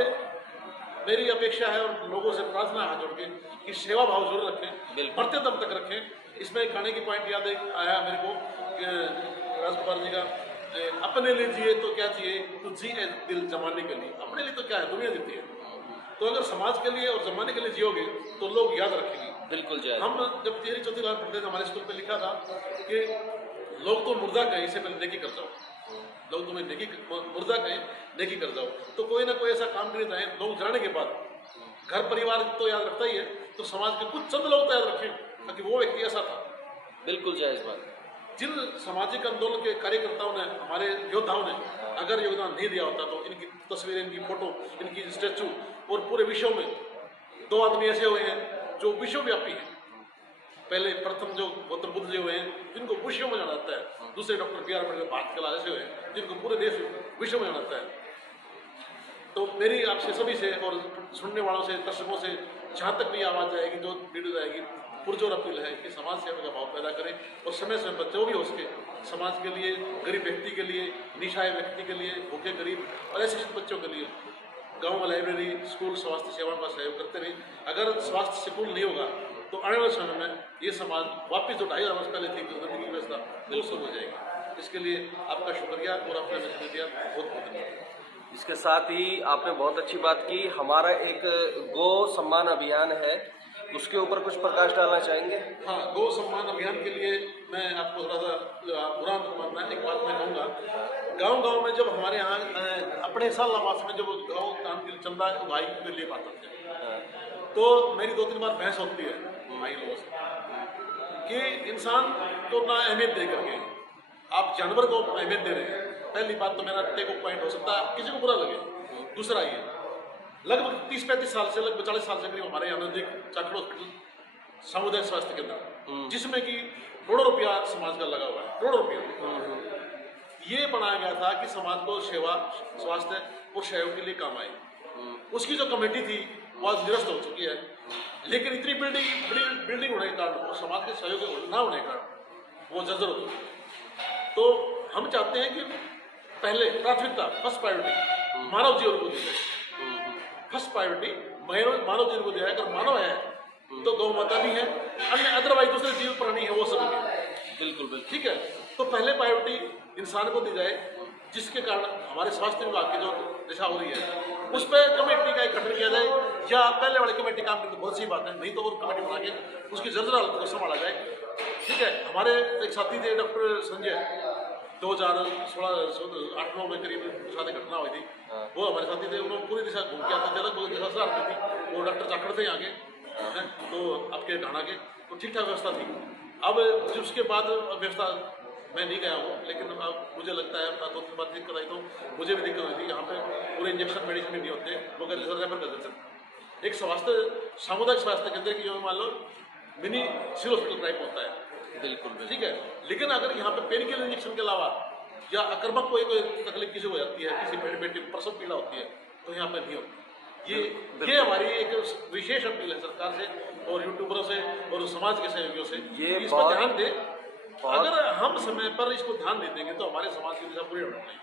मेरी अपेक्षा है और लोगों से प्रार्थना हाथ जोड़ के कि सेवा भाव जरूर रखें, मरते दम तक रखें। इसमें खाने की पॉइंट याद आया मेरे को, राजकुमार जी का, अपने लिए जिए तो क्या चाहिए, तो जी दिल जमाने के लिए। अपने लिए तो क्या है, दुनिया देती है, तो अगर समाज के लिए और जमाने के लिए जियोगे तो लोग याद रखेंगे। बिल्कुल जय। हम जब 3री-4थी क्लास पढ़ते थे, हमारे स्कूल पे लिखा था कि लोग तो मुर्दा कहें, इससे पहले नेकी कर जाओ। लोग तुम्हें नेकी मुर्दा कहें, नेकी कर जाओ। तो कोई ना कोई ऐसा काम करना चाहें, लोग जाने के बाद घर परिवार तो याद रखता ही है, तो समाज के कुछ चंद लोग तो याद रखें ताकि वो व्यक्ति ऐसा था। बिल्कुल जायज़ बात। जिन सामाजिक आंदोलन के कार्यकर्ताओं ने, हमारे योद्धाओं ने अगर योगदान नहीं दिया होता तो इनकी तस्वीरें, इनकी फोटो, इनकी स्टैचू और पूरे विश्व में 2 आदमी ऐसे हुए हैं जो विश्वव्यापी हैं। पहले प्रथम जो गौतम बुद्ध जी हुए हैं जिनको विश्व में जाना जाता है, दूसरे डॉक्टर बी.आर. अम्बेडकर भारत के लाल ऐसे हुए हैं जिनको पूरे देश विश्व में जाना जाता है। तो मेरी आपसे सभी से और सुनने वालों से, दर्शकों से जहाँ तक भी आवाज़ जाएगी, जो वीडियो जाएगी, पुरजोर अपील है कि समाज सेवा का भाव पैदा करें और समय समय पर जो भी हो सके समाज के लिए, गरीब व्यक्ति के लिए, निशाए व्यक्ति के लिए, भूखे गरीब और ऐसे बच्चों के लिए गाँव में लाइब्रेरी, स्कूल, स्वास्थ्य सेवाओं का सहयोग करते रहे। अगर स्वास्थ्य स्कूल नहीं होगा तो आने वाले समय में ये समाज वापस जो 2.5 वर्ष पहले थी जिंदगी की व्यवस्था वो शुरू हो जाएगी। इसके लिए आपका शुक्रिया और आपने मैसेज दिया, बहुत बहुत धन्यवाद। इसके साथ ही आपने बहुत अच्छी बात की। हमारा एक गौ सम्मान अभियान है, उसके ऊपर कुछ प्रकाश डालना चाहेंगे? हाँ, गौ सम्मान अभियान के लिए मैं आपको थोड़ा सा बुरा मानना एक बात मैं कहूँगा। गांव-गांव में जब हमारे यहाँ अपने साल नवास में जब गाँव दान के चंदा भाई के लिए पाते थे, तो मेरी 2-3 बार बहस होती है भाई लोगों से कि इंसान को ना अहमियत दे करके आप जानवर को अहमियत दे रहे हैं। पहली बात तो मेरा टेक ऑफ पॉइंट हो सकता है, किसी को बुरा लगे। दूसरा ये लगभग 30-35 साल से, लगभग 40 साल से करीब हमारे यहाँ नजदीक चाकड़ हॉस्पिटल सामुदायिक स्वास्थ्य केंद्र, जिसमें कि करोड़ों रुपया समाज का लगा हुआ है, करोड़ों रुपया। ये बनाया गया था कि समाज को सेवा, स्वास्थ्य और सहयोग के लिए काम आए। उसकी जो कमेटी थी वो आज निरस्त हो चुकी है, लेकिन इतनी बिल्डिंग होने के कारण और समाज के सहयोग ना होने के कारण वो जर्जर हो चुकी है। तो हम चाहते हैं कि पहले प्राथमिकता, फर्स्ट प्रायोरिटी मानव जीवन को दी जाए। फर्स्ट प्रायोरिटी मानव जीवन को दिया है। अगर मानव है तो गौ माता भी है, अन्य अदरवाइज दूसरे जीव प्राणी है वो सब भी है। बिल्कुल बिल्कुल, ठीक है। तो पहले प्रायोरिटी इंसान को दी जाए, जिसके कारण हमारे स्वास्थ्य विभाग की जो दिशा हो रही है उस पर कमेटी का एक गठन किया जाए, या पहले वाली कमेटी काम करती, बहुत सी बात है, नहीं तो वो कमेटी बना के उसकी जर्जर हालत को संभाला जाए। ठीक है। हमारे एक साथी थे डॉक्टर संजय, 2016-8-9 में करीब शादी घटना हुई थी। वो हमारे साथी थे, उन्होंने पूरी दिशा घूम के आते थे, अलग दिशा से आती थी। वो डॉक्टर चाकड़ थे आगे, तो आपके ढाणा के, तो ठीक ठाक व्यवस्था थी। अब उसके बाद व्यवस्था मैं नहीं गया हूँ, लेकिन अब मुझे लगता है 2-3 बार दिक्कत आई तो मुझे भी दिक्कत हुई थी। यहाँ पे पूरे इंजेक्शन मेडिसिन भी नहीं होते, लोग रेफर कर देते थे। एक सामुदायिक स्वास्थ्य केंद्र की जो मान लो मिनी सिविल हॉस्पिटल टाइप होता है। बिल्कुल ठीक है। लेकिन अगर यहाँ पे पेन किलर इंजेक्शन के अलावा या अकर्मक कोई तकलीफ किसी को जाती है, किसी बेटी प्रसव पीड़ा होती है, तो यहाँ पे नहीं होती। ये हमारी एक विशेष अपील है सरकार से और यूट्यूबरों से और समाज के सहयोगियों से, ये इस पर ध्यान दे। अगर हम समय पर इसको ध्यान नहीं देंगे तो हमारे समाज की दिशा पूरी होनी चाहिए।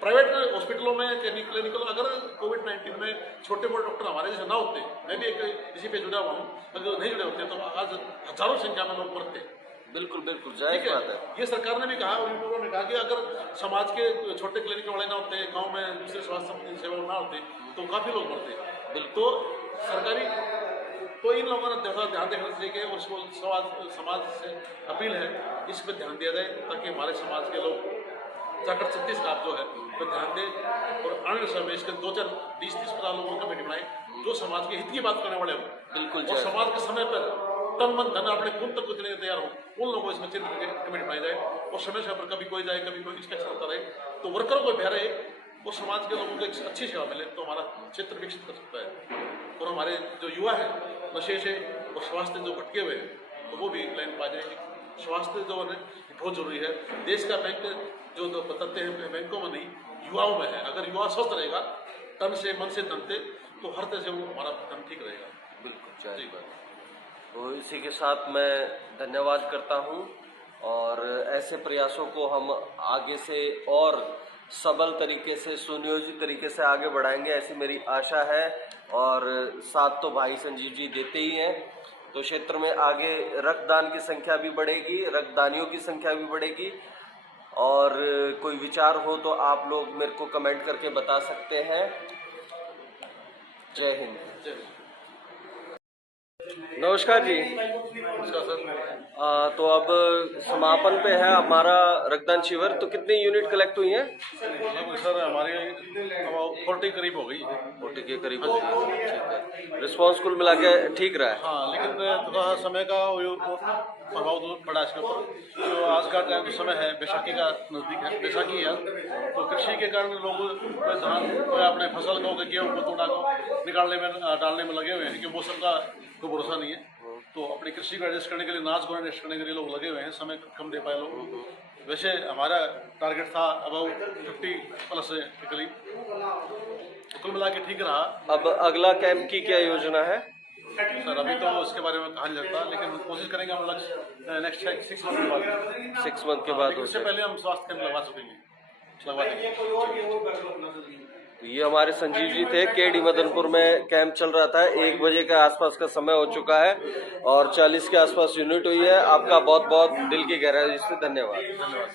प्राइवेट हॉस्पिटलों में, क्लिनिकल, अगर कोविड-19 में छोटे मोटे डॉक्टर हमारे जैसे ना होते, मैं भी एक इसी पे जुड़ा हुआ हूँ, अगर नहीं जुड़े होते तो आज हजारों संख्या में लोग मरते। बिल्कुल बिल्कुल, जायज़ बात है। ये सरकार ने भी कहा और यूट्यूबर ने कहा कि अगर समाज के छोटे क्लिनिक वाले ना होते, गांव में दूसरे स्वास्थ्य संबंधी सेवा ना होते तो काफी लोग मरते। तो सरकारी, तो इन लोगों ने ध्यान देना चाहिए और उसको समाज से अपील है इस पर ध्यान दिया जाए, ताकि हमारे समाज के लोग जाकर 36 का जो है तो ध्यान दें और आने समय इसके 20-30 लोगों का कमेटी बनाए जो समाज के हित की बात करने वाले हों। बिल्कुल, और समाज के समय पर तन मन धन अपने खून तक देने तैयार हो, उन लोगों को इसमें चिन्ह करके कमेटी बनाई जाए और समय समय पर कभी कोई जाए, कभी कोई इंस्पेक्शन होता रहे, तो वर्करों को रहे और समाज के लोगों को एक अच्छी सेवा मिले, तो हमारा क्षेत्र विकसित कर सकता है। और हमारे जो युवा है नशे से और स्वास्थ्य जो भटके हुए हैं तो वो भी लाइन पा जाएंगे। स्वास्थ्य जो है बहुत जरूरी है। देश का बैंक जो बताते हैं बैंकों में नहीं, युवाओं में है। अगर युवा स्वस्थ रहेगा तन से, मन से, धन से, तो हर तरह से वो हमारा धन ठीक रहेगा। बिल्कुल, जायज़ बात। तो इसी के साथ मैं धन्यवाद करता हूँ और ऐसे प्रयासों को हम आगे से और सबल तरीके से, सुनियोजित तरीके से आगे बढ़ाएंगे, ऐसी मेरी आशा है। और साथ तो भाई संजीव जी देते ही हैं, तो क्षेत्र में आगे रक्तदान की संख्या भी बढ़ेगी, रक्तदानियों की संख्या भी बढ़ेगी। और कोई विचार हो तो आप लोग मेरे को कमेंट करके बता सकते हैं। जय हिंद। जय हिंद। नमस्कार जी। नमस्कार सर। तो अब समापन पे है हमारा रक्तदान शिविर, तो कितनी यूनिट कलेक्ट हुई हैं? लगभग सर हमारी अब 40 करीब हो गई। 40 के करीब हो गई, ठीक है। रिस्पॉन्स कुल मिला के ठीक रहा है? हाँ, लेकिन थोड़ा सा समय का वो प्रभाव तो पड़ा इसके ऊपर। जो आज का टाइम समय है, बैसाखी का नज़दीक है, बैसाखी है, तो कृषि के कारण लोग कोई धान कोई अपने फसल को गेहूँ को तोड़ा को निकालने में डालने में लगे हुए हैं, क्योंकि मौसम का कोई भरोसा नहीं है। तो अपनी कृषि को एडजस्ट करने के लिए, अनाज को एडजस्ट करने के लिए लोग लगे हुए हैं, समय कम दे पाए लोग। वैसे हमारा टारगेट था अबाउ 50+ के करीब, कुल मिला के ठीक रहा। अब अगला कैंप की क्या योजना है? सर अभी तो इसके बारे में कहा नहीं लगता, लेकिन कोशिश करेंगे हम लोग नेक्स्ट 6 मंथ के बाद। 6 मंथ के बाद लेकिन हो उससे जाए। पहले हम स्वास्थ्य कैंप लगवा सकेंगे, लगवा देंगे। तो ये हमारे संजीव जी थे। केडी मदनपुर में कैंप चल रहा था, 1 बजे के आसपास का समय हो चुका है और 40 के आसपास यूनिट हुई है। आपका बहुत बहुत दिल की गहराई से धन्यवाद। धन्यवाद।